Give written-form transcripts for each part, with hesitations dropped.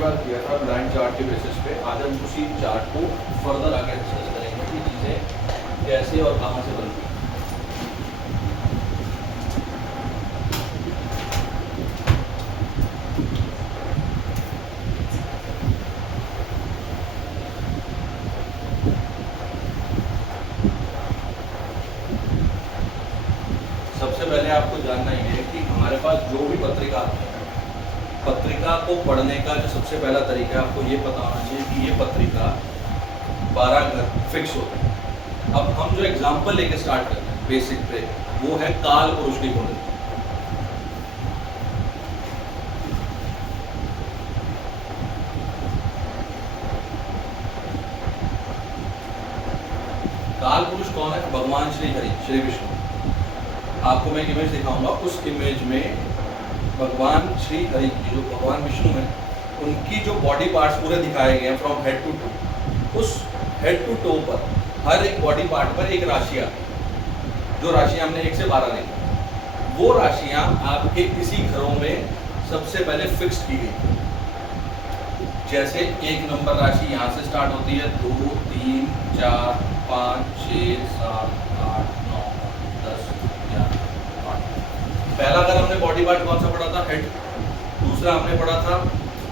बार किया था blind chart के बेसिस पे। आज हम उसी चार्ट को फर्दर आगे डिस्कस करेंगे कि चीज़ें कैसे और कहाँ से बनती हैं। सबसे पहले आपको जानना ये है कि हमारे पास जो भी पत्रिका आती है, पत्रिका को पढ़ने का जो सबसे पहला तरीका है, आपको ये पता होना चाहिए कि ये पत्रिका 12 घर फिक्स होते हैं। अब हम जो एग्जाम्पल लेके स्टार्ट करते हैं बेसिक पे, वो है काल पुरुष की कुंडली। काल पुरुष कौन है? भगवान श्री हरि, श्री विष्णु। आपको मैं एक इमेज दिखाऊंगा, उस इमेज में भगवान श्री हरि की जो भगवान विष्णु हैं, उनकी जो बॉडी पार्ट्स पूरे दिखाए गए हैं फ्रॉम हेड टू टो। उस हेड टू टो पर हर एक बॉडी पार्ट पर एक राशि आती है। जो राशियाँ हमने 1 से 12 देखी, वो राशियाँ आपके इसी घरों में सबसे पहले फिक्स की गई। जैसे 1 नंबर राशि यहाँ से स्टार्ट होती है, 2, 3, 4, 5, 6, 7, 8, 9, 10, 11, 12। पहला अगर हमने बॉडी पार्ट कौन सा पढ़ा था? हेड। दूसरा हमने पढ़ा था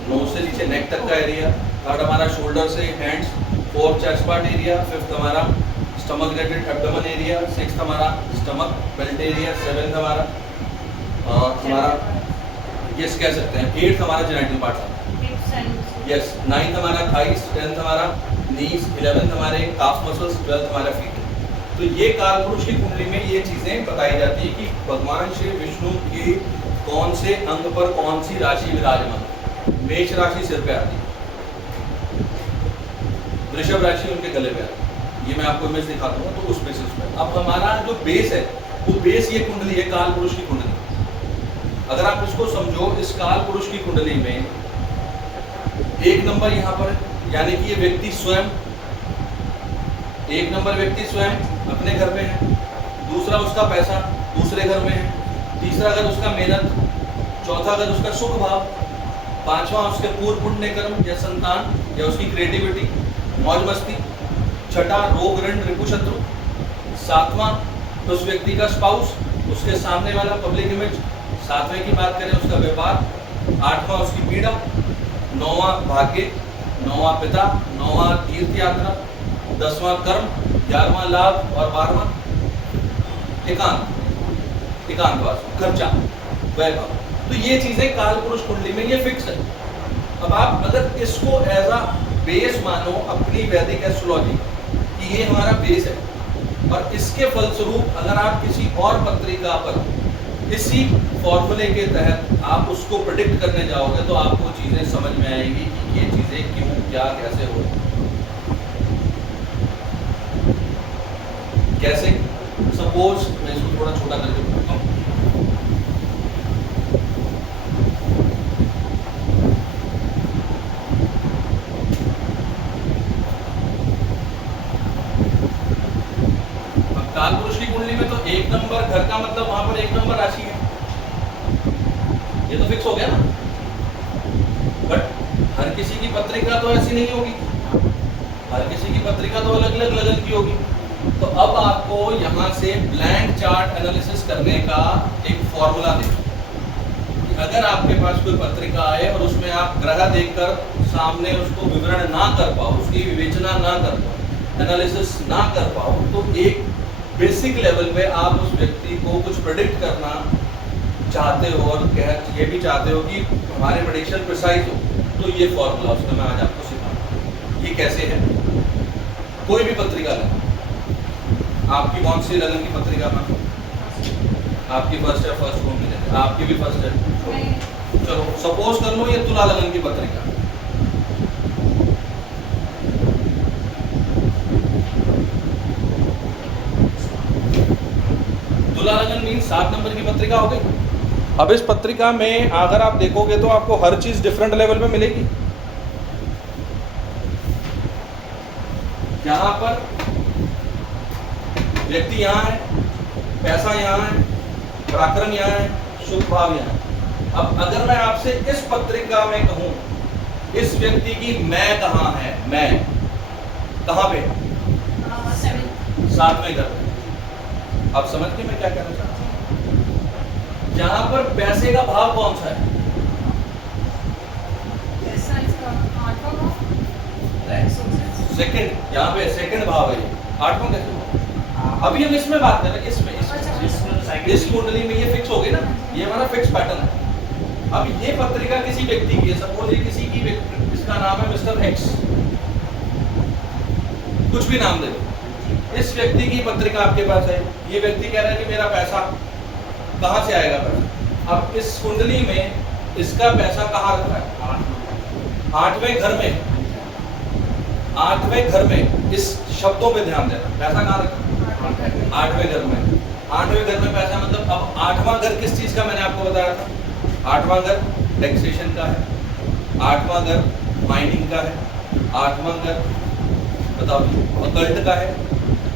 नोज से नीचे नेक तक का एरिया। थर्ड हमारा शोल्डर से hands. Fourth chest part area. Fifth हमारा stomach related abdomen area. Sixth हमारा स्टमक बेल्ट एरिया। सेवेंथ हमारा ये कह सकते हैं। 8th हमारा जेनिटल पार्ट था। यस। 9th हमारा थाइस। 10th हमारा नीज। 11th हमारे काफ मसल्स। 12th हमारा फीट। तो ये काल पुरुष की कुंडली में ये चीजें बताई जाती है कि भगवान श्री विष्णु की कौन से अंग पर कौन सी राशि विराजमान है। मेष राशि सिर पे आती है, वृषभ राशि उनके गले पे आती है। ये मैं आपको इमेज दिखा दूंगा तो उस बेसिस पे। अब हमारा जो बेस है, वो बेस ये कुंडली है, काल पुरुष की कुंडली। अगर आप इसको समझो, इस काल पुरुष की कुंडली में 1 नंबर यहाँ पर है, यानी कि ये व्यक्ति स्वयं, 1 नंबर व्यक्ति स्वयं अपने घर में है। दूसरा उसका पैसा दूसरे घर में है। तीसरा घर उसका मेहनत। चौथा घर उसका सुख भाव। पांचवा उसके पूर्व पुण्य कर्म या संतान या उसकी क्रिएटिविटी, मौज मस्ती। छठा रोग ऋण रिपु शत्रु। सातवां उस व्यक्ति का स्पाउस, उसके सामने वाला पब्लिक इमेज। 7वें की बात करें उसका व्यापार। 8वां उसकी पीड़ा। 9वां भाग्य। 9वां पिता। 9वां तीर्थ यात्रा। 10वां कर्म। 11वां लाभ और 12वां एकांतवास, खर्चा, वैभव। तो ये चीजें काल पुरुष कुंडली में ये फिक्स है। अब आप अगर इसको एज अ बेस मानो अपनी वैदिक एस्ट्रोलॉजी कि ये हमारा बेस है, और इसके फलस्वरूप अगर आप किसी और पत्रिका पर इसी फॉर्मूले के तहत आप उसको प्रेडिक्ट करने जाओगे, तो आपको चीजें समझ में आएंगी कि ये चीजें क्यों, क्या, कैसे हो। कैसे? सपोज मैं इसको थोड़ा छोटा करके बताता हूँ। अब काल पुरुष की कुंडली में तो 1 नंबर घर का मतलब वहां पर 1 नंबर राशि है, ये तो फिक्स हो गया ना। बट हर किसी की पत्रिका तो ऐसी नहीं होगी, हर किसी की पत्रिका तो अलग अलग लगन की होगी। तो अब आपको यहाँ से ब्लैंक चार्ट एनालिसिस करने का एक फॉर्मूला दें कि अगर आपके पास कोई पत्रिका आए और उसमें आप ग्रह देखकर सामने उसको विवरण ना कर पाओ, उसकी विवेचना ना कर पाओ, एनालिसिस ना कर पाओ, तो एक बेसिक लेवल पे आप उस व्यक्ति को कुछ प्रेडिक्ट करना चाहते हो और ये भी चाहते हो कि हमारे प्रेडिक्शन प्रिसाइज हो, तो ये फॉर्मूला उसका मैं आज आपको सिखाऊंगा। ये कैसे है? कोई भी पत्रिका लें, आपकी कौन सी लगन की पत्रिका में? आपकी फर्स्ट है, फर्स्ट को मिले, आपकी भी फर्स्ट है। चलो सपोज कर लो ये तुला लगन की पत्रिका। तुला लगन मीन 7 नंबर की पत्रिका हो गई। अब इस पत्रिका में अगर आप देखोगे तो आपको हर चीज डिफरेंट लेवल में मिलेगी। यहाँ पर व्यक्ति यहाँ है, पैसा यहाँ है, पराक्रम यहाँ है, शुभ भाव यहाँ है। अब अगर मैं आपसे इस पत्रिका में कहूँ इस व्यक्ति की मैं कहाँ है? मैं कहाँ पे? 7वें घर में। आप समझ गए मैं क्या कहना चाहता हूँ? यहाँ पर पैसे का भाव कौन सा है? सेकंड, यहाँ पे सेकंड भाव है। 8वां कैसे हुआ? अभी हम इसमें बात कर रहे हैं, इसमें इस कुंडली में ये फिक्स हो गई ना, ये हमारा फिक्स पैटर्न है। अब ये पत्रिका किसी व्यक्ति की है, सपोज ये किसी की, इसका नाम है मिस्टर एक्स, कुछ भी नाम दे दो। इस व्यक्ति की पत्रिका आपके पास है, ये व्यक्ति कह रहा है कि मेरा पैसा कहाँ से आएगा पैसा? अब इस कुंडली में इसका पैसा कहाँ रखा है? 8वें घर में। 8वें घर में, इस शब्दों पे ध्यान देना, पैसा कहाँ रखा? 8वें घर में। 8वें घर में पैसा मतलब, अब 8वां घर किस चीज का मैंने आपको बताया था? 8वां घर टैक्सेशन का है, 8वां घर माइनिंग का है, 8वां घर बताओ अकल्ट का है,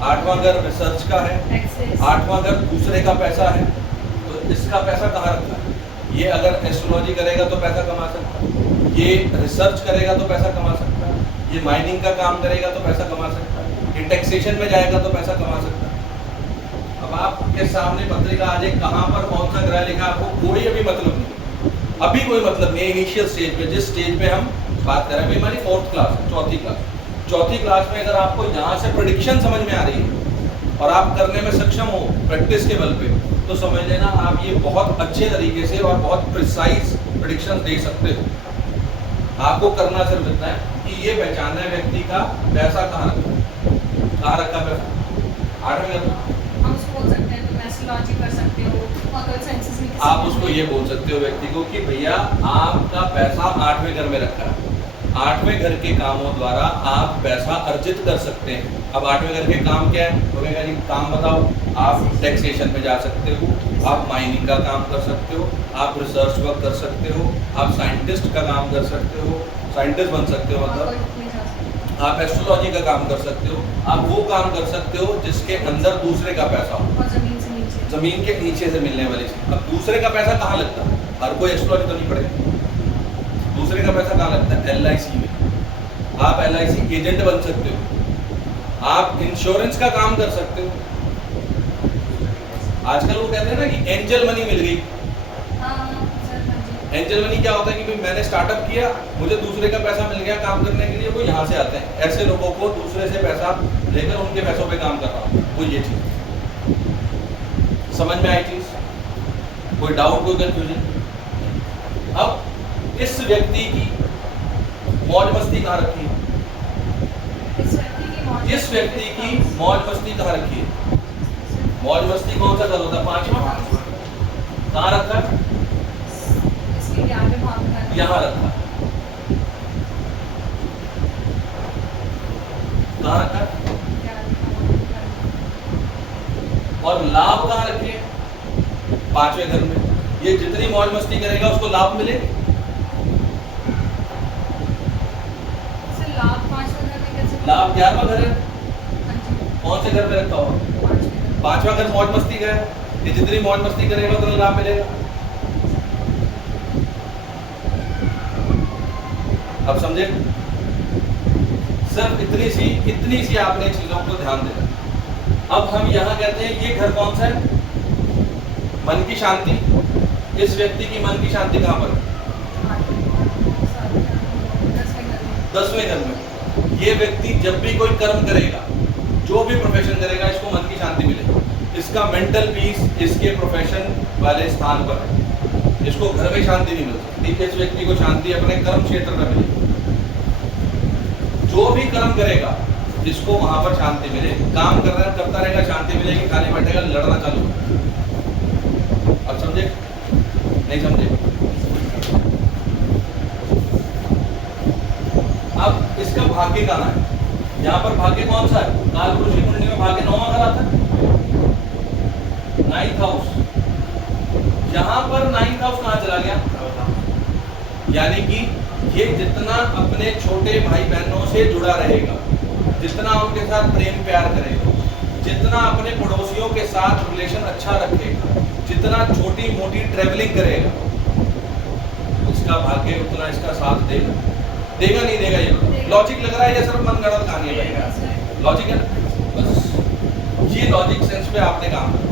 8वां घर रिसर्च का है, 8वां घर दूसरे का पैसा है। तो इसका पैसा कहाँ रखा है? ये अगर एस्ट्रोलॉजी करेगा तो पैसा कमा सकता है, ये रिसर्च करेगा तो पैसा कमा सकता है, ये माइनिंग का काम करेगा तो पैसा कमा सकता है, ये टैक्सेशन में जाएगा तो पैसा कमा सकता है। अब आपके सामने पत्रिका आ जाए, कहाँ पर कौन सा ग्रह लिखा, आपको कोई अभी मतलब नहीं, अभी कोई मतलब नहीं। इनिशियल स्टेज पे, जिस स्टेज पे हम बात कर रहे हैं, हमारी 4th क्लास है, चौथी क्लास में अगर आपको यहाँ से प्रेडिक्शन समझ में आ रही है और आप करने में सक्षम हो प्रैक्टिस के बल पे, तो समझ लेना आप ये बहुत अच्छे तरीके से और बहुत प्रिसाइज प्रेडिक्शन दे सकते हो। आपको करना सिर्फ इतना है कि ये पहचानना है व्यक्ति का पैसा कहाँ रखा पैसा। 8वें घर हम उसको बोल सकते हैं, तुम एस्ट्रोलॉजी कर सकते हो, अगर सेंसेस में आप उसको ये बोल सकते हो व्यक्ति को कि भैया आपका पैसा 8वें घर में रखा है, 8वें घर के कामों द्वारा आप पैसा अर्जित कर सकते हैं। अब 8वें घर के काम क्या है? तो कहेगा जी काम बताओ। आप टैक्सेशन में जा सकते हो, आप माइनिंग का काम कर सकते हो, आप रिसर्च वर्क कर सकते हो, आप साइंटिस्ट का काम कर सकते हो, साइंटिस्ट बन सकते हो, मतलब आप एस्ट्रोलॉजी का काम कर सकते हो, आप वो काम कर सकते हो जिसके अंदर दूसरे का पैसा हो, जमीन के नीचे से मिलने वाली चीज। अब दूसरे का पैसा कहाँ लगता है? हर कोई एस्ट्रोलॉजी तो नहीं पढ़ेगा। दूसरे का पैसा कहाँ लगता है? LIC में। आप LIC एजेंट बन सकते हो, आप इंश्योरेंस का काम कर सकते हो। आजकल वो कहते हैं ना कि एंजल मनी मिल गई। एंजल मनी क्या होता है कि भाई मैंने स्टार्टअप किया, मुझे दूसरे का पैसा मिल गया काम करने के लिए, वो यहाँ से आते हैं। ऐसे लोगों को दूसरे से पैसा लेकर उनके पैसों पे काम कर रहा हूँ, वो ये चीज समझ में आई चीज? कोई डाउट, कोई कंफ्यूजन? अब इस व्यक्ति की मौज मस्ती कहाँ रखी है? इस व्यक्ति की मौज मस्ती कहाँ रखी है? मौज मस्ती कौन सा घर होता है? 5वां। कहाँ रखा है? यहाँ रखा। कहाँ रखा? और लाभ कहाँ रखे? 5वें घर में। ये जितनी मौज मस्ती करेगा उसको लाभ मिले। लाभ 11वां घर है। कौन से घर में रखा होगा? 5वां घर मौज मस्ती का है। ये जितनी मौज मस्ती करेगा उतना लाभ मिलेगा। अब समझे? सिर्फ इतनी सी आपने चीजों को ध्यान देना। अब हम यहाँ कहते हैं ये घर कौन सा है? मन की शांति। इस व्यक्ति की मन की शांति कहाँ पर? 10वें घर में। ये व्यक्ति जब भी कोई कर्म करेगा, जो भी प्रोफेशन करेगा, इसको मन की शांति मिलेगी। इसका मेंटल पीस इसके प्रोफेशन वाले स्थान पर है। इसको घर में शांति नहीं मिलती। इस व्यक्ति को शांति अपने कर्म क्षेत्र में मिलेगी। जो भी कर्म करेगा इसको वहां पर शांति मिलेगी। काम करता रहेगा, शांति मिलेगी। खाली बैठेगा, लड़ना चालू। अब समझे? नहीं समझे? अब इसका भाग्य कहाँ है? यहाँ पर भाग्य कौन सा है? कालपुरुष की कुंडली में भाग्य 9वां घर आता है, 9th हाउस। यहाँ पर 9th हाउस कहाँ चला गया? यानी कि ये जितना अपने छोटे भाई बहनों से जुड़ा रहेगा, जितना उनके साथ प्रेम प्यार करेगा, जितना अपने पड़ोसियों के साथ रिलेशन अच्छा रखेगा, जितना छोटी मोटी ट्रेवलिंग करेगा, इसका भाग्य उतना इसका साथ देगा। देगा नहीं देगा ये लॉजिक लग रहा है या सिर्फ मनगढ़ंत कहानी है भाई? लॉजिक है ना? बस ये लॉजिक सेंस पे आपने काम किया।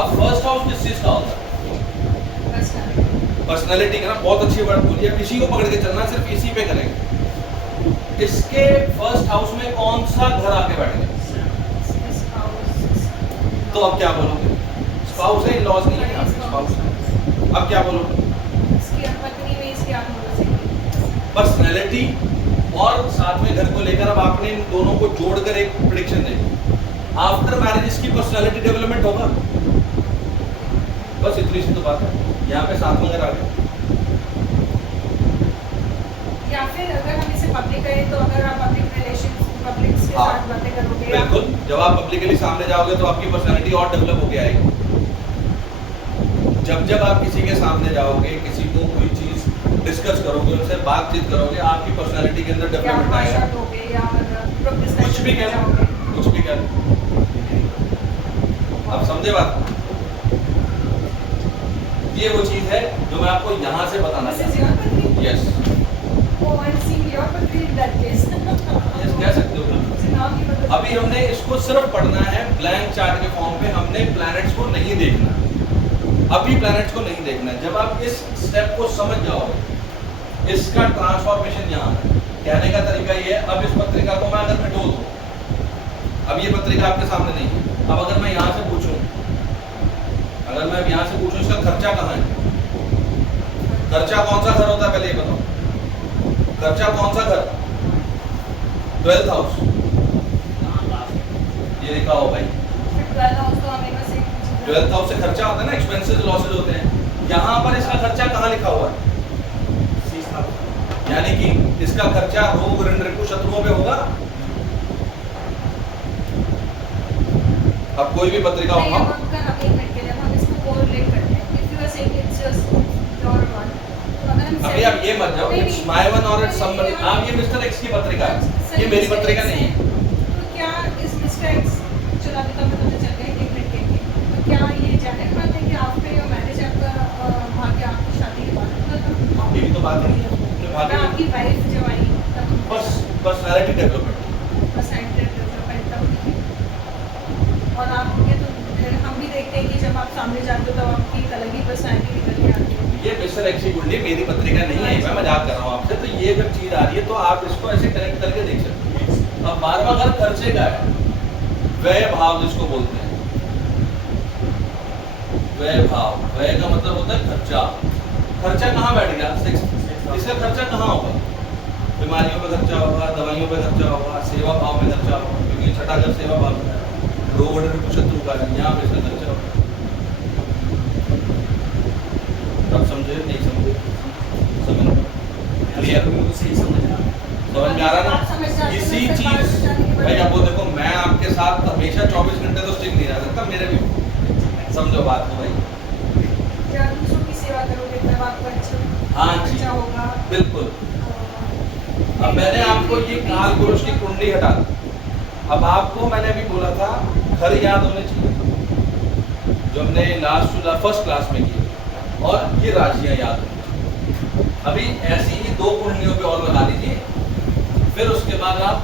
अब फर्स्ट हाउस किस चीज का होता है? पर्सनैलिटी का ना, बहुत अच्छी वर्ड बोली है। इसी को पकड़ के चलना, सिर्फ इसी पे करेंगे। इसके फर्स्ट हाउस में कौन सा घर आके बैठ गया? तो अब क्या बोलोगे? स्पाउस है, इन-लॉज नहीं है, स्पाउस है। अब क्या बोलोगे? पर्सनैलिटी और साथ में घर को लेकर अब आपने इन दोनों को जोड़कर एक प्रेडिक्शन दे। आफ्टर मैरिज इसकी पर्सनैलिटी डेवलपमेंट होगा। बस इतनी सी तो बात है। यहाँ पे साथ में अगर आ गए, या फिर अगर हम इसे पब्लिक करें तो अगर आप पब्लिक रिलेशन पब्लिक के हाँ, साथ बातें करोगे, बिल्कुल। जब आप पब्लिकली सामने जाओगे तो आपकी पर्सनैलिटी और डेवलप होके आएगी। जब आप किसी के सामने जाओगे, किसी को कोई चीज डिस्कस करोगे, उनसे बातचीत करोगे, आपकी पर्सनैलिटी के अंदर या डेवलपमेंट भाषा आएगा। दोगे या ग्रुप डिस्कशन कुछ भी कह लो, कुछ भी कह लो। आप समझे बात? ये वो चीज है जो मैं आपको यहाँ से बताना चाहता हूँ। यस, कह सकते हो। अभी हमने इसको सिर्फ पढ़ना है ब्लैंक चार्ट के फॉर्म पे। हमने प्लैनेट्स को नहीं देखना, अभी प्लैनेट्स को नहीं देखना है। जब आप इस स्टेप को समझ जाओगे, इसका ट्रांसफॉर्मेशन यहाँ है। कहने का तरीका ये है, अब इस पत्रिका को मैं अगर मिटो दूँ, अब ये पत्रिका आपके सामने नहीं है। अब अगर मैं यहाँ से पूछूं, अगर मैं यहाँ से पूछूं इसका खर्चा कहाँ है? खर्चा कौन सा घर होता है पहले ये बताओ? खर्चा कौन सा घर? 12th house. ये लिखा हो भाई, 12th हाउस से खर्चा होता है ना, एक्सपेंसेस लॉसेज होते हैं। यहाँ पर इसका खर्चा कहाँ लिखा हुआ है? यानी कि इसका खर्चा रोग ऋण ऋतु शत्रुओं पे होगा। अब कोई भी पत्रिका होगा, अभी आप ये मत जाओ इट्स माय वन और इट्स समवन। आप ये मिस्टर एक्स की पत्रिका है, ये मेरी पत्रिका नहीं है। तो क्या इस मिस्टर एक्स, चलो अभी तो पता चल गया एक मिनट के लिए, तो क्या ये जाहिर बात है कि आपका ये मैरिज आपका भाग्य आपकी शादी के बाद होगा? ये भी तो बात नहीं है। आपकी वाइफ जब आई तब बस पर्सनैलिटी डेवलपमेंट। और आप ये तो फिर हम भी देखते हैं कि जब आप सामने जाते हो तब आपकी एक अलग ही पर्सनैलिटी निकल के आती है। ये मिस्टर एक्स की कुंडली मेरी पत्रिका नहीं है, मैं मजाक कर रहा हूँ आपसे। तो ये जब चीज आ रही है तो आप इसको ऐसे कनेक्ट करके देख सकते हैं। अब 12वां घर खर्चे का है, व्यय भाव जिसको बोलते हैं। व्यय भाव, व्यय का मतलब होता है खर्चा। खर्चा कहाँ बैठ गया? 6। इसका खर्चा कहाँ होगा? बीमारियों पे खर्चा होगा, दवाइयों पे खर्चा होगा, सेवा भाव में खर्चा होगा, क्योंकि छठा घर सेवा भाव में है। रोग ऋण शत्रु का है, यहाँ पे इसका खर्चा होगा। आप समझे नहीं समझे? समझ क्लियर? समझ में आ रहा ना? इसी चीज भाई, अब वो देखो, मैं आपके साथ हमेशा 24 घंटे तो स्टिक नहीं रह सकता, मेरे भी समझो बात को भाई। क्या दूसरों की सेवा करोगे तब आपको अच्छा होगा। बिल्कुल। अब मैंने आपको ये काल पुरुष की कुंडली हटा दी। अब आपको मैंने अभी बोला था घर याद होने चाहिए, जो हमने फर्स्ट क्लास में की, और ये राशियां याद होनी चाहिए। अभी ऐसी ही 2 कुंडलियों पे और लगा लीजिए, फिर उसके बाद आप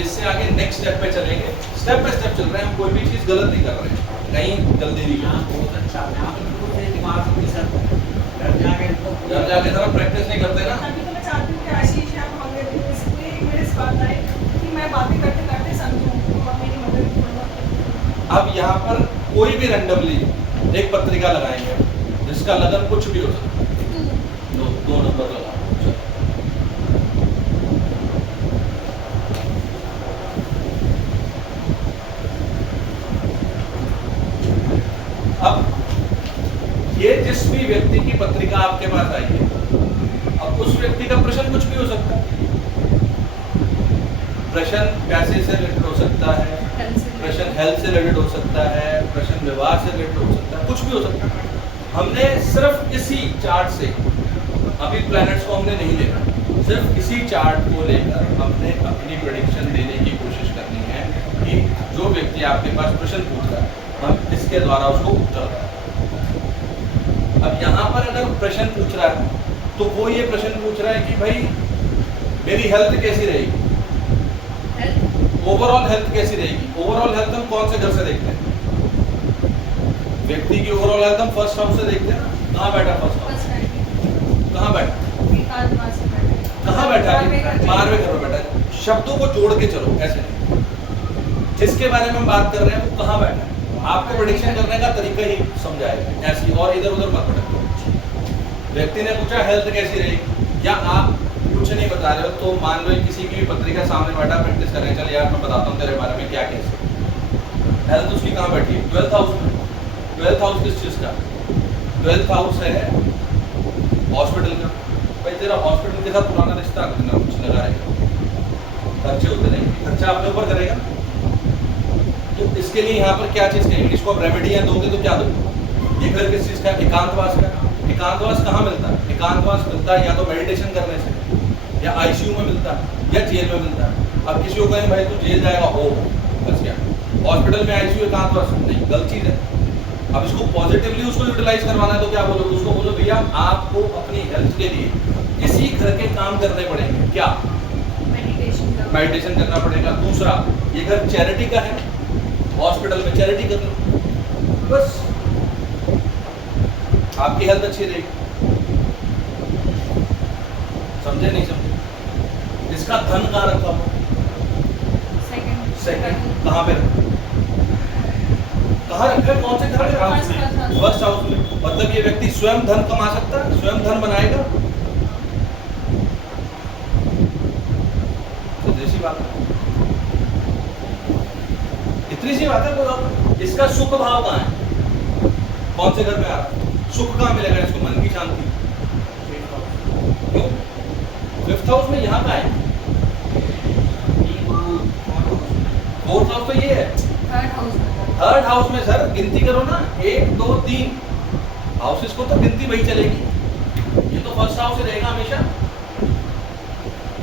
इससे आगे नेक्स्ट स्टेप पे चलेंगे। स्टेप बाय स्टेप चल रहे हैं हम, कोई भी चीज़ गलत नहीं कर रहे हैं, कहीं जल्दी नहीं कर रहे। जब जाके थोड़ा प्रैक्टिस नहीं करते ना। अभी तो मैं चाहती हूँ कि आशीष या मंगल इसमें एक मेरे इस बात आए कि मैं बातें करते करते समझूँ और मेरी मदद करूँ। अब यहाँ पर कोई भी रैंडमली एक पत्रिका लगाएंगे जिसका लगन कुछ भी हो सकता है। 2 नंबर लगा। अब ये जिस भी व्यक्ति की पत्रिका आपके पास आई है, अब उस व्यक्ति का प्रश्न कुछ भी हो सकता है। प्रश्न पैसे से रिलेटेड हो सकता है, प्रश्न हेल्थ से रिलेटेड हो सकता है, प्रश्न विवाह से रिलेटेड हो सकता है, कुछ भी हो सकता है। हमने सिर्फ इसी चार्ट से, अभी प्लैनेट्स को हमने नहीं देखा, सिर्फ इसी चार्ट को लेकर हमने अपनी प्रेडिक्शन देने की कोशिश करनी है कि जो व्यक्ति आपके पास प्रश्न पूछ रहा है, हम इसके द्वारा उसको उत्तर दें। अब यहाँ पर अगर प्रश्न पूछ रहा है तो वो ये प्रश्न पूछ रहा है कि भाई मेरी हेल्थ कैसी रहेगी, ओवरऑल हेल्थ कैसी रहेगी। ओवरऑल हेल्थ हम कौन से घर से देखते हैं? व्यक्ति की ओवरऑल हेल्थ हम फर्स्ट हाउस से देखते हैं ना। कहाँ बैठा फर्स्ट हाउस? कहाँ बैठा? कहाँ बैठा है? 12वें घर में बैठा है। शब्दों को जोड़ के चलो, ऐसे नहीं। जिसके बारे में हम बात कर रहे हैं वो कहाँ बैठा है, आपको प्रेडिक्शन करने का तरीका ही समझाएगा, ऐसी और इधर उधर मत भटको। व्यक्ति ने पूछा हेल्थ कैसी रहेगी, या आप कुछ नहीं बता रहे हो तो मान लो किसी की भी पत्रिका सामने बैठा प्रैक्टिस कर रहे हैं, चल यार मैं बताता हूँ तेरे बारे में क्या कैसे। हेल्थ उसकी कहाँ बैठी है? 12th हाउस में। 12th हाउस किस चीज़ का? 12th हाउस है हॉस्पिटल का। भाई तेरा हॉस्पिटल के साथ पुराना रिश्ता कितना कुछ लगा रहेगा, खर्चे होते नहीं, खर्चा अपने ऊपर करेगा। तो इसके लिए यहाँ पर क्या चीज़ कहेंगे, इसको आप रेमेडियाँ दोगे तो क्या दोगे? ये घर किस चीज़ का? एकांतवास का। एकांतवास कहाँ मिलता है? एकांतवास मिलता है या तो मेडिटेशन करने से, या आईसीयू में मिलता है, या जेल में मिलता है। अब किसी को कहें भाई तू जेल जाएगा, हो बस क्या हॉस्पिटल में आईसीयू एकांतवास नहीं, गलत चीज़ है। अब इसको पॉजिटिवली उसको यूटिलाइज करवाना है तो क्या बोलोगे? उसको बोलो भैया आपको अपनी हेल्थ के लिए इसी घर के काम करने पड़ेंगे। क्या? मेडिटेशन करना पड़ेगा। दूसरा, ये घर चैरिटी का है, हॉस्पिटल में चैरिटी कर लो, बस आपकी हेल्थ अच्छी रहेगी। समझे नहीं समझे? इसका धन कहाँ रखा हो? सेकंड। कहाँ पे रखा? कहाँ रखा है? कौन से घर में? फर्स्ट हाउस में। मतलब ये व्यक्ति स्वयं धन कमा सकता है, स्वयं धन बनाएगा। इतनी सी बात है, इतनी सी बात है। बोलो इसका सुख भाव कहाँ है? कौन से घर में आ रहा है? सुख कहाँ मिलेगा इसको? मन की शांति। क्यों? 5th हाउस में यहाँ का है। 4th हाउस तो ये है। 3rd हाउस में सर गिनती करो ना, 1 2 3 हाउसेस को तो गिनती वही चलेगी। ये तो फर्स्ट हाउस से रहेगा हमेशा।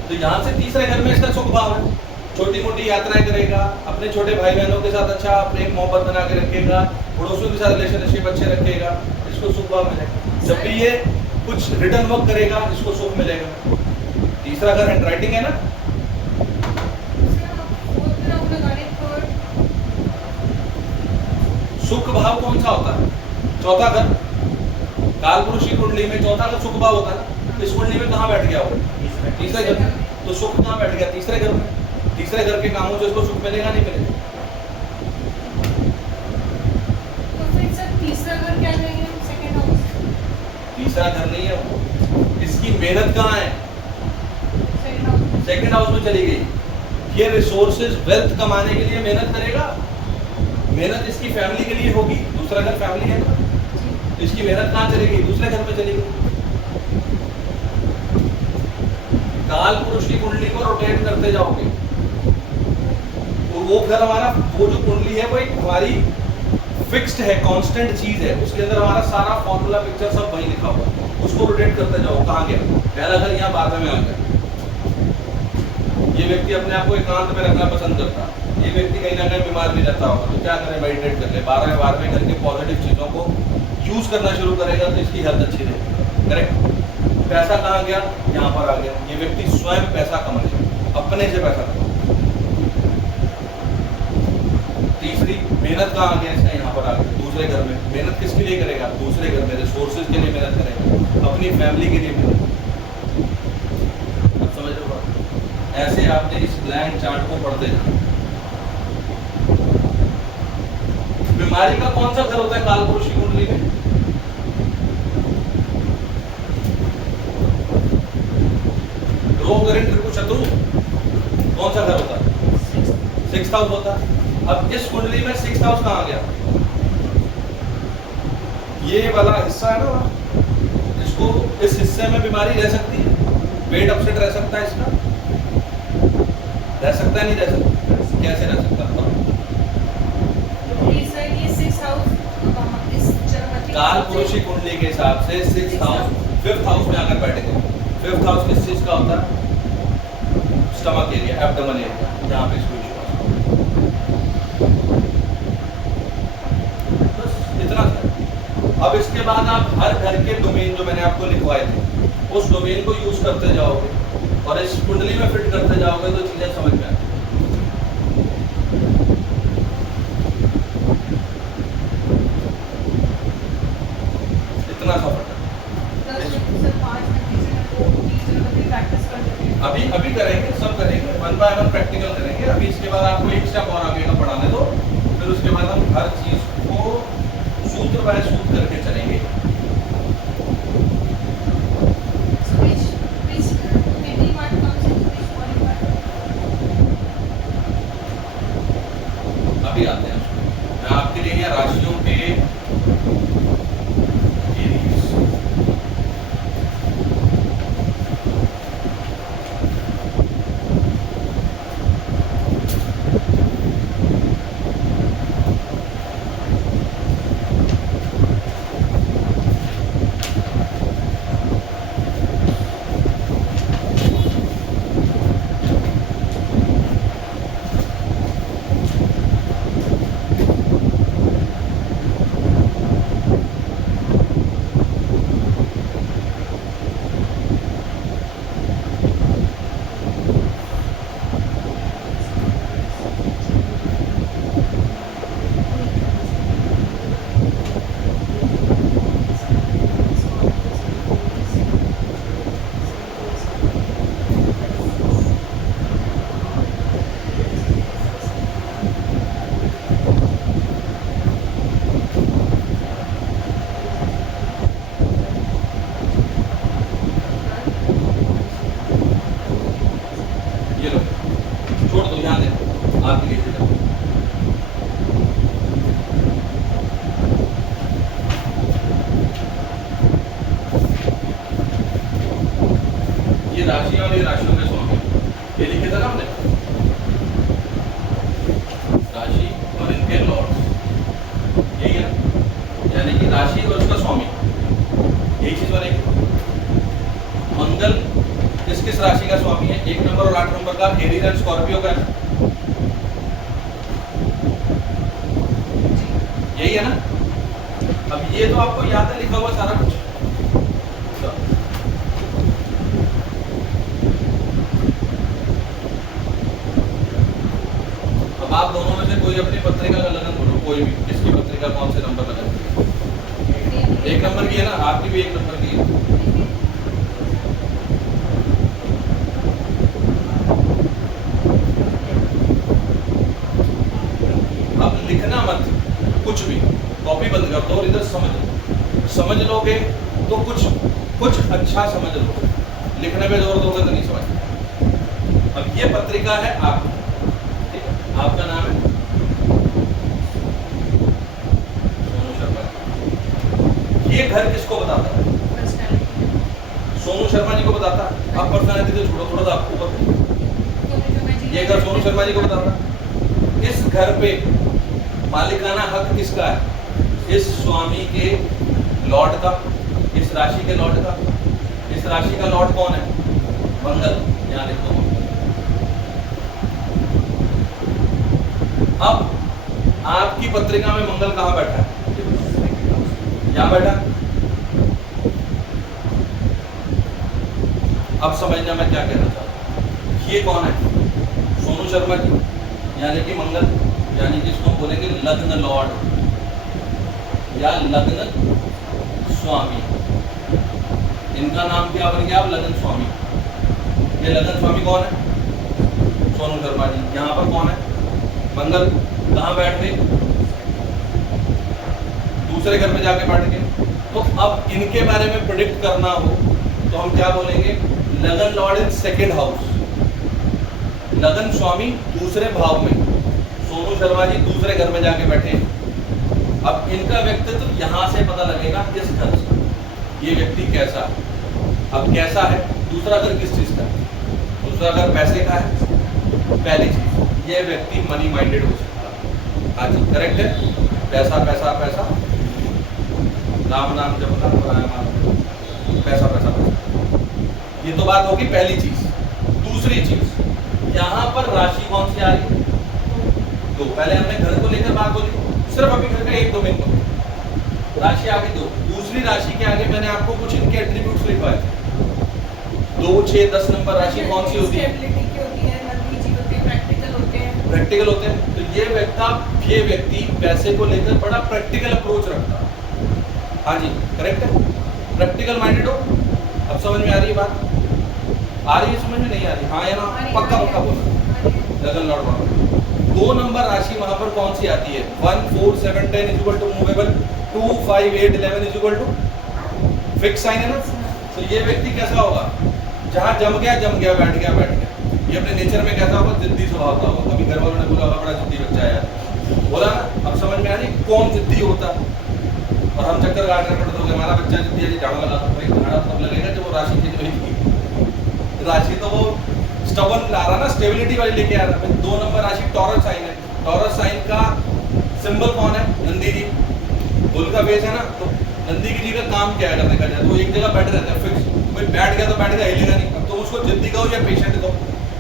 तो यहाँ से तीसरे घर में इसका सुख भाव है, छोटी मोटी यात्राएं करेगा, अपने छोटे भाई बहनों के साथ अच्छा प्रेम मोहब्बत बना के रखेगा, पड़ोसियों के साथ रिलेशनशिप अच्छे रखेगा, इसको सुख भाव मिलेगा। जब भी ये कुछ रिटर्न वर्क करेगा इसको सुख मिलेगा। तीसरा घर हैंडराइटिंग है ना, सुख भाव कौन सा होता है? चौथा घर। कालपुरुष की कुंडली में चौथा घर सुख भाव होता है। इस कुंडली में कहाँ बैठ गया वो? तीसरे घर में। तो सुख कहाँ बैठ गया? तीसरे घर में। तीसरे घर के कामों से इसको सुख मिलेगा नहीं मिलेगा? तो फिर सर तीसरा घर क्या लेंगे? Second house. तीसरा घर नहीं है वो, इसकी मेहनत कहाँ है? सेकंड हाउस में चली गई। ये रिसोर्सेज वेल्थ कमाने के लिए मेहनत करेगा, मेहनत इसकी फैमिली के लिए होगी। दूसरा घर फैमिली है ना, तो इसकी मेहनत कहाँ चली गई? दूसरे घर में चली गई। काल पुरुष की कुंडली को रोटेट करते जाओगे तो वो घर हमारा, वो जो कुंडली है वो एक हमारी फिक्स्ड है, कांस्टेंट चीज है, उसके अंदर हमारा सारा फॉर्मूला पिक्चर सब वही लिखा हुआ है। उसको रोटेट करते जाओ। कहाँ गया? पहला घर यहाँ 12वें में आ गया। ये व्यक्ति अपने आप को एकांत में रखना पसंद करता है, ये व्यक्ति कहीं ना कहीं बीमार भी रहता होगा, तो क्या करें? मेडिटेट कर ले। 12वें घर के पॉजिटिव चीज़ों को यूज करना शुरू करेगा तो इसकी हेल्थ अच्छी रहेगी। करेक्ट? पैसा कहाँ गया? यहाँ पर आ गया। ये व्यक्ति स्वयं पैसा कमाएगा, अपने से पैसा कमाएगा। तीसरी, मेहनत कहाँ आ गया? इसका यहाँ पर आ गया, दूसरे घर में। मेहनत किसके लिए करेगा? दूसरे घर में रिसोर्सेज के लिए मेहनत करेगा, अपनी फैमिली के लिए मेहनत। अब समझ लो बात। ऐसे आपने इस ब्लैंक चार्ट को पढ़ते जाना। बीमारी का कौन सा घर होता है कालपुरुष की कुंडली में? रोग ऋण शत्रु कौन सा घर होता है? 6th हाउस होता है। अब इस कुंडली में 6th हाउस कहाँ आ गया? ये वाला हिस्सा है ना, इसको, इस हिस्से में बीमारी रह सकती है, पेट अपसेट रह सकता है, इसका रह सकता है नहीं रह सकता? कैसे रह सकता है? काल पुरुष की कुंडली के हिसाब से 6th हाउस 5th हाउस में आकर बैठ गए। 5th हाउस किस चीज का होता है? स्टमक एरिया, एब्डोमेन एरिया, जहाँ पे इसको बस इतना था। अब इसके बाद आप हर घर के डोमेन जो मैंने आपको लिखवाए थे उस डोमेन को यूज करते जाओगे और इस कुंडली में फिट करते जाओगे तो चीजें समझ में आएंगी। इतना सा फर्क अभी अभी करेंगे, सब करेंगे, वन बाय वन प्रैक्टिकल करेंगे। अभी इसके बाद आपको एक स्टेप और आगे का पढ़ाने दो, फिर उसके बाद हम हर चीज को सूत्र बाय सूत्र करके चलेंगे। अभी आते हैं, मैं आपके लिए यहाँ राशियों के राशि और ये राशियों के स्वामी, ये लिखे था ना हमने, राशि और इनके लॉर्ड्स, यही है, यानी कि राशि और उसका स्वामी, यही चीज बनेगी। मंगल किस किस राशि का स्वामी है? 1 नंबर और 8 नंबर का एरीज एंड स्कॉर्पियो का, यही है ना। अब ये तो आपको याद है, लिखा हुआ सारा कुछ। आप दोनों में से कोई अपनी पत्रिका का लगन बोलो, कोई भी, किसकी पत्रिका कौन से नंबर लगन? 1 नंबर की है ना, आपकी भी 1 नंबर की है। अब लिखना मत कुछ भी, कॉपी बंद कर दो और इधर समझ लोगे तो कुछ अच्छा समझ लो, लिखने पे जोर दोगे तो नहीं समझ। अब ये पत्रिका है आप, आपका नाम है सोनू शर्मा। ये घर किसको बताता है? सोनू शर्मा जी को बताता है। आप पर्सनालिटी तो छोड़ो, थोड़ा सा आपको ऊपर, ये घर सोनू शर्मा जी को बताता है। इस घर पे मालिकाना हक किसका है? इस स्वामी के लॉर्ड का, इस राशि के लॉर्ड का। इस राशि का लॉर्ड कौन है? मंगल, यहाँ लिख दो। अब आपकी पत्रिका में मंगल कहाँ बैठा है? यहाँ बैठा। अब समझना मैं क्या कहना चाहता हूँ। ये कौन है? सोनू शर्मा जी, यानी कि मंगल, यानी कि इसको बोलेंगे लग्न लॉर्ड या लग्न स्वामी। इनका नाम क्या बन गया? अब लग्न स्वामी। ये लग्न स्वामी कौन है? सोनू शर्मा जी। यहाँ पर कौन है? मंगल। कहाँ बैठ गए? दूसरे घर में जाके बैठ गए। तो अब इनके बारे में प्रेडिक्ट करना हो तो हम क्या बोलेंगे? लगन लॉर्ड इन सेकेंड हाउस, लगन स्वामी दूसरे भाव में, सोनू शर्मा जी दूसरे घर में जाके बैठे। अब इनका व्यक्तित्व यहाँ से पता लगेगा, किस घर से ये व्यक्ति कैसा है। अब कैसा है? दूसरा घर किस चीज का है? दूसरा घर पैसे का है। पहली चीज, ये व्यक्ति मनी माइंडेड हो सकता है। हाँ जी, करेक्ट है। पैसा पैसा पैसा, राम नाम जपना, पैसा पैसा पैसा, ये तो बात होगी पहली चीज। दूसरी चीज, यहाँ पर राशि कौन सी आ रही है? तो पहले हमने घर को लेकर बात बोली, सिर्फ अभी घर का एक डोमेन को, राशि आगे दो, दूसरी राशि के आगे मैंने आपको कुछ इनके एट्रीब्यूट्स लिखवाए थे। 2, 6, 10 नंबर राशि कौन सी होती है? स्टेबिलिटी की होती है, नंदी जी होते हैं, प्रैक्टिकल होते हैं। प्रैक्टिकल होते हैं। तो ये व्यक्ति पैसे को लेकर बड़ा प्रैक्टिकल अप्रोच रखता है। हाँ जी, करेक्ट है, प्रैक्टिकल माइंडेड हो। अब समझ में आ रही है बात? आ रही है समझ में? नहीं आ रही? हाँ या ना? पक्का पक्का बोलो। लगन लॉर्ड बाबा 2 नंबर राशि वहां पर कौन सी आती है? 1, 4, 7, 10 is equal to movable, 2, 5, 8, 11 is equal to fix sign है ना। तो ये व्यक्ति कैसा होगा? जहाँ जम गया बैठ गया। ये अपने नेचर में कैसा होगा? जिद्दी स्वभाव का होगा। कभी घर वालों ने बोला होगा बड़ा जिद्दी बच्चा है यार, बोला ना? अब समझ में आ रही कौन जिद्दी होता है? और हम चक्कर काटने पड़ते होंगे हमारा बच्चा जिद्दी है, झाड़ू लगा तो भाई झाड़ा तब लगेगा जब वो राशि चेंज होगी। राशि तो वो स्टबन ला रहा ना, स्टेबिलिटी वाली लेके आ रहा है। 2 नंबर राशि टॉरस साइन है। टॉरस साइन का सिंबल कौन है? नंदी जी। बुल का बेस है ना, तो नंदी जी का काम क्या है अगर देखा जाए तो एक जगह बैठे रहते हैं फिक्स। कोई बैठ गया तो बैठ गया, हिलेगा नहीं। अब तो उसको जिद्दी कहो या पेशेंट कहो,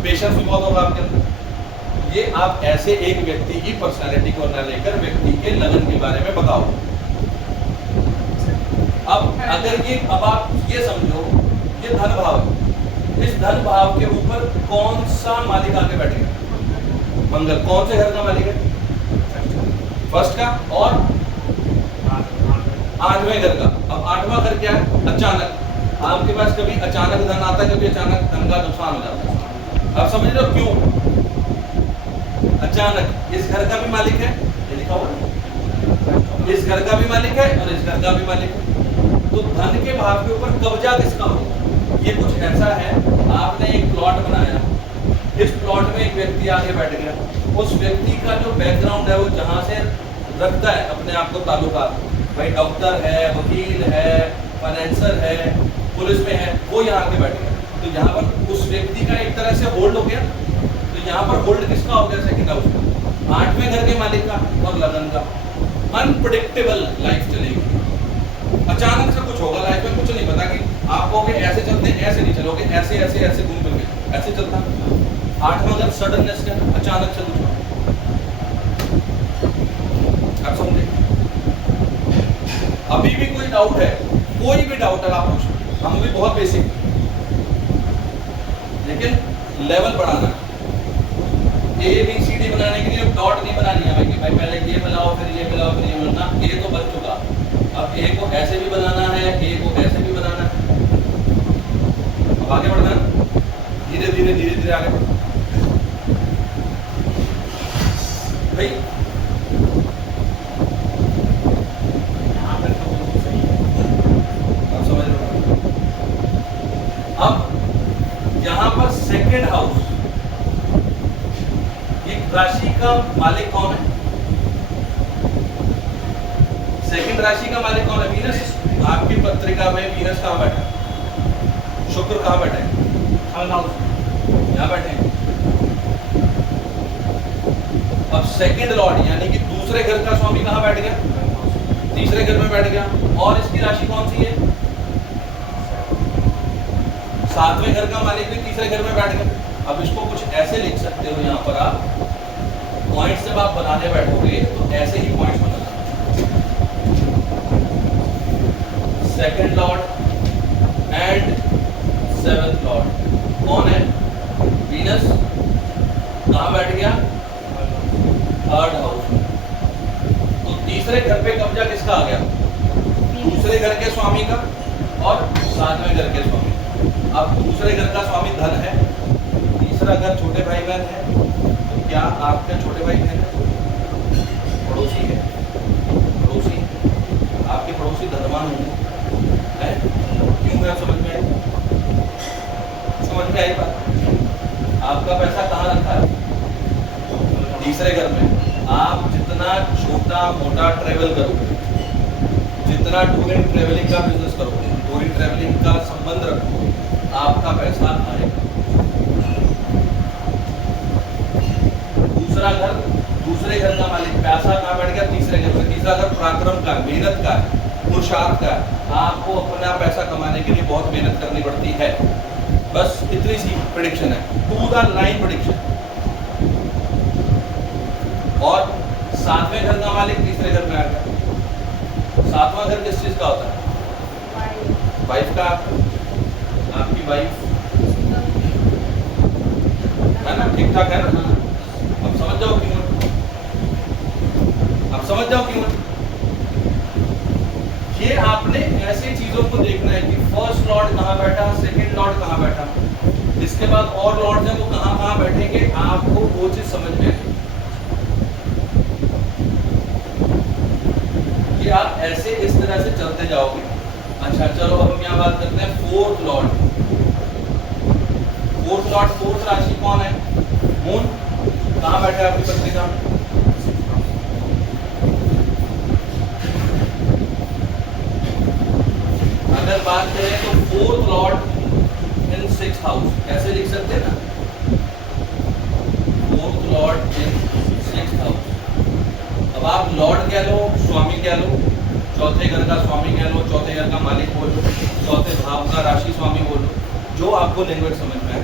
पेशेंस भी बहुत होगा आपके अंदर। ये आप ऐसे एक व्यक्ति की पर्सनालिटी को न लेकर व्यक्ति के लगन के बारे में बताओ। अब अगर अब आप ये समझो, ये धन भाव है। इस धन भाव के ऊपर कौन सा मालिक आके बैठेगा? मंगल। कौन से घर का मालिक है? फर्स्ट का और 8वें घर का। अब 8वां घर क्या है? अचानक। आपके पास कभी अचानक धन आता है, कभी अचानक धन का नुकसान हो जाता है। अब समझ लो क्यों अचानक। इस घर का भी मालिक है, ये लिखा हुआ है, इस घर का भी मालिक है और इस घर का भी मालिक है। तो धन के भाव के ऊपर कब्जा किसका होगा? ये कुछ ऐसा है, आपने एक प्लॉट बनाया, इस प्लॉट में एक व्यक्ति आके बैठ गया। उस व्यक्ति का जो बैकग्राउंड है, वो जहाँ से रखता है अपने आप को ताल्लुकात, भाई डॉक्टर है, वकील है, फाइनेंसर है, पुलिस में है, वो यहाँ आके बैठ गया। तो यहाँ पर उस व्यक्ति का एक तरह से होल्ड हो गया। तो यहाँ पर होल्ड किसका हो गया? सेकंड हाउस का, 8वें घर के मालिक का और लगन का। अनप्रेडिक्टेबल लाइफ चलेगी, अचानक से कुछ होगा लाइफ में, कुछ नहीं पता कि आप कहोगे ऐसे चलते हैं, ऐसे नहीं चलोगे, ऐसे ऐसे ऐसे घूम फिर के ऐसे चलता। 8वां घर सडननेस का, अचानक से कुछ होगा। आप समझे? अभी भी कोई डाउट है? कोई भी डाउट है आप पूछो, हम भी बहुत बेसिक, लेकिन लेवल बढ़ाना। ABCD बनाने के लिए डॉट नहीं बनानी है भाई कि भाई पहले ये मिलाओ फिर ये मिलाओ फिर ये मिलाना। A तो बन चुका, अब A को ऐसे भी बनाना है, A को ऐसे भी बनाना है। अब आगे बढ़ना, धीरे धीरे धीरे धीरे आगे बढ़ना भाई। अब समझ लो। अब यहां पर सेकेंड हाउस, एक राशि का मालिक कौन है? सेकंड राशि का मालिक कौन है? वीनस। आपकी पत्रिका में वीनस कहाँ बैठा? शुक्र कहाँ बैठे? यहाँ बैठे। अब सेकंड लॉर्ड यानी कि दूसरे घर का स्वामी कहाँ बैठ गया? तीसरे घर में बैठ गया। और इसकी राशि कौन सी है? 7वें घर का मालिक भी तीसरे घर में बैठ गया। अब इसको कुछ ऐसे लिख सकते हो यहाँ पर आप, पॉइंट्स जब आप बनाने बैठोगे तो ऐसे ही पॉइंट्स बनाना। Second lord and 7th lord कौन है? वीनस। कहाँ बैठ गया? 3rd house. तो तीसरे घर पे कब्जा किसका आ गया? दूसरे घर के स्वामी का और 7वें घर के स्वामी। अब दूसरे घर का स्वामी धन है, तीसरा घर छोटे भाई बहन है। तो क्या आपके छोटे भाई बहन है? पड़ोसी है, पड़ोसी। आपके पड़ोसी धनवान होंगे, है? क्यों है? समझ में आई? समझ में आई बात? आपका पैसा कहाँ रखा है? तीसरे घर में। आप जितना छोटा मोटा ट्रेवल करोगे, जितना टूर एंड ट्रेवलिंग का बिजनेस करोगे, टूर एंड ट्रेवलिंग का संबंध रखोगे, आपका पैसा आएगा। दूसरा घर, दूसरे घर का मालिक, पैसा कहाँ बैठ गया? तीसरे घर में। तीसरा घर पराक्रम का, मेहनत का, पुरुषार्थ का। आपको अपना पैसा कमाने के लिए बहुत मेहनत करनी पड़ती है। बस इतनी सी प्रेडिक्शन है, टू द लाइन प्रेडिक्शन। और 7वें घर का मालिक तीसरे घर में आ गया। सातवां घर किस चीज का होता है? वाइफ का। आपकी वाइफ है ना, ठीक ठाक है ना? अब समझ जाओ क्यों, अब समझ जाओ क्यों। ये आपने ऐसी चीजों को देखना है कि फर्स्ट लॉर्ड कहाँ बैठा, सेकंड लॉर्ड कहाँ बैठा, इसके बाद और लॉर्ड हैं वो कहाँ कहाँ बैठेंगे, आपको वो चीज समझ में आएगी। कि आप ऐसे इस तरह से चलते जाओगे। अच्छा चलो अब हम यहाँ बात करते हैं fourth Lord. Fourth Lord, fourth राशि कौन है? मून। कहाँ बैठा है आपकी पत्नी का? अगर बात करें तो फोर्थ लॉर्ड इन सिक्स्थ हाउस, कैसे लिख सकते हैं ना, फोर्थ लॉर्ड इन सिक्स्थ हाउस। अब आप लॉर्ड कह लो, स्वामी कह लो, चौथे घर का स्वामी कह लो, चौथे घर का मालिक बोलो, चौथे भाव का राशि स्वामी बोलो, जो आपको लैंग्वेज समझ में आए।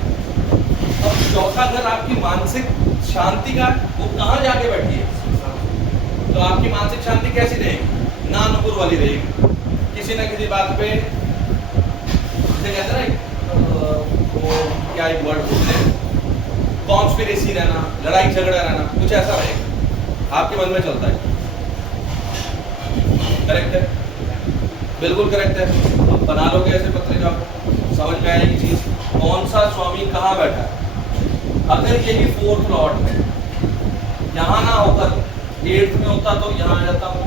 अब चौथा घर आपकी मानसिक शांति का, वो कहाँ जाके बैठी है? तो आपकी मानसिक शांति कैसी रहेगी? ना नुपुर वाली रहेगी। किसी न किसी बात पे कहते हैं ना, वो क्या एक वर्ड बोलते हैं, कॉन्स्पिरेसी रहना, लड़ाई झगड़ा रहना, कुछ ऐसा रहेगा आपके मन में चलता है। करेक्ट है? बिल्कुल करेक्ट है। अब बना लोगे ऐसे पत्रिका, समझ में आएगी चीज कौन सा स्वामी कहाँ बैठा है। अगर यही फोर्थ लॉर्ड में यहाँ ना होकर 8th में होता तो यहाँ आ जाता हूँ।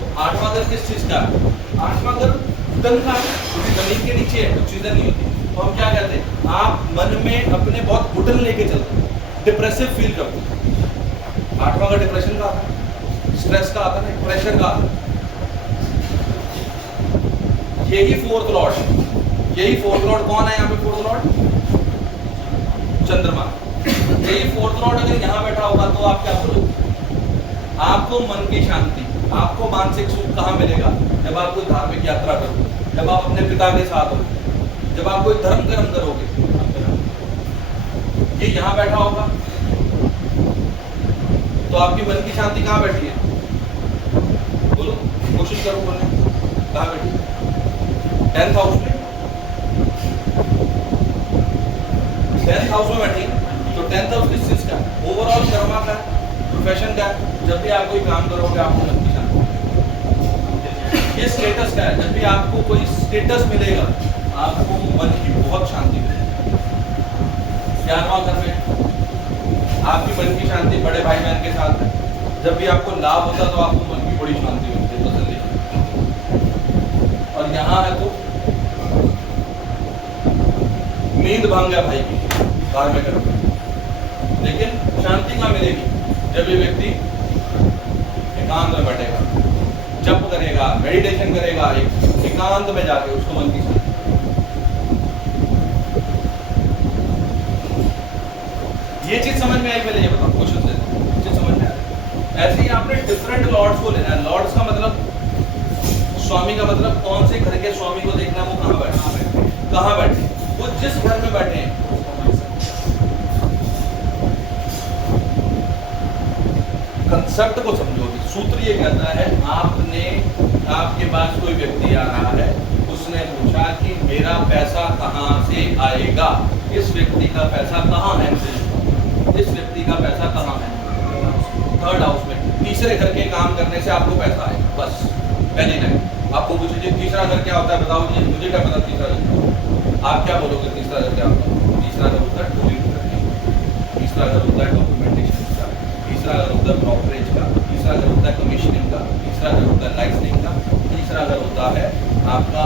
तो 8वां घर किस चीज का? 8वां घर धन का है, क्योंकि जमीन के नीचे है, कुछ चीजें नहीं होती। तो हम क्या कहते हैं, आप मन में अपने बहुत घुटन लेके चलते हैं, डिप्रेसिव फील करते हैं। 8वां घर डिप्रेशन का आता है, स्ट्रेस का आता है, प्रेशर का आता है। यही फोर्थ लॉर्ड, यही फोर्थ लॉर्ड कौन है यहाँ पे? फोर्थ लॉर्ड चंद्रमा। यही फोर्थ लॉर्ड अगर यहाँ बैठा होगा तो आप क्या बोलोगे? आपको मन की शांति, आपको मानसिक सुख कहाँ मिलेगा? जब आप कोई धार्मिक यात्रा करोगे, जब आप अपने पिता के साथ हो, जब आप कोई धर्म कर्म करोगे, ये यहाँ बैठा होगा तो आपकी मन की शांति कहाँ बैठी है? बोलो, कोशिश करो बोलने, कहाँ बैठी है? 10th हाउस में। 10th हाउस में बैठी, तो 10th हाउस किस चीज का? ओवरऑल कर्मा का, प्रोफेशन का। जब भी आप कोई काम करोगे आपको मन की शांति। ये स्टेटस का है, जब भी आपको कोई स्टेटस मिलेगा आपको मन की बहुत शांति मिलेगी। 11वां घर में आपकी मन की शांति बड़े भाई बहन के साथ है। जब भी आपको लाभ होता तो आपको मन की बड़ी शांति मिलती है, तसल्ली। और यहाँ है तो नींद भांग गया भाई की, कार में कर, लेकिन शांति कहाँ मिलेगी? जब ये व्यक्ति एकांत में बैठेगा, जप करेगा, मेडिटेशन करेगा, एक एकांत में जाके उसको मन की शांति। ये चीज समझ में आई? पहले ये बताओ, क्वेश्चन से चीज समझ में आई? ऐसे ही आपने डिफरेंट लॉर्ड्स को लेना है। लॉर्ड्स का मतलब, स्वामी का मतलब कौन से घर के स्वामी को देखना, वो कहाँ बैठे, कहाँ बैठे, वो जिस घर में बैठे हैं। कंसेप्ट को समझो। सूत्र ये कहता है, आपके पास कोई व्यक्ति आ रहा है, उसने पूछा कि मेरा पैसा कहाँ से आएगा, इस व्यक्ति का पैसा कहाँ है, इस व्यक्ति का पैसा कहाँ है? 3rd हाउस में। तीसरे घर के काम करने से आपको पैसा आएगा, बस पहली लाइन। आपको पूछिए तीसरा घर क्या होता है, बताओ जी, मुझे क्या पता तीसरा घर। आप क्या बोलोगे तीसरा घर क्या होता है? तीसरा घर होता है टूरिंग करने, तीसरा घर होता है डॉक्यूमेंटेशन का, तीसरा घर होता है ब्रोकरेज का, तीसरा घर होता है कमीशनिंग का, तीसरा घर होता है लाइसेंसिंग का, तीसरा घर होता है आपका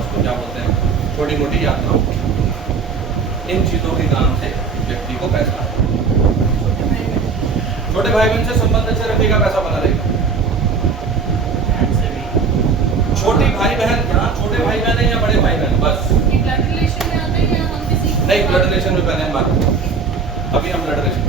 उसको क्या बोलते हैं, छोटी मोटी यात्राओं। इन चीज़ों के काम से व्यक्ति को पैसा है। छोटे भाई बहन से संबंध अच्छे रखेगा, पैसा बना रहेगा। छोटी भाई बहन, यहाँ छोटे भाई बहन है या बड़े भाई बहन, बस ब्लड रिलेशन में आते हैं या हम किसी नहीं, ब्लड रिलेशन में पहले हम बात, अभी हम ब्लड रिलेशन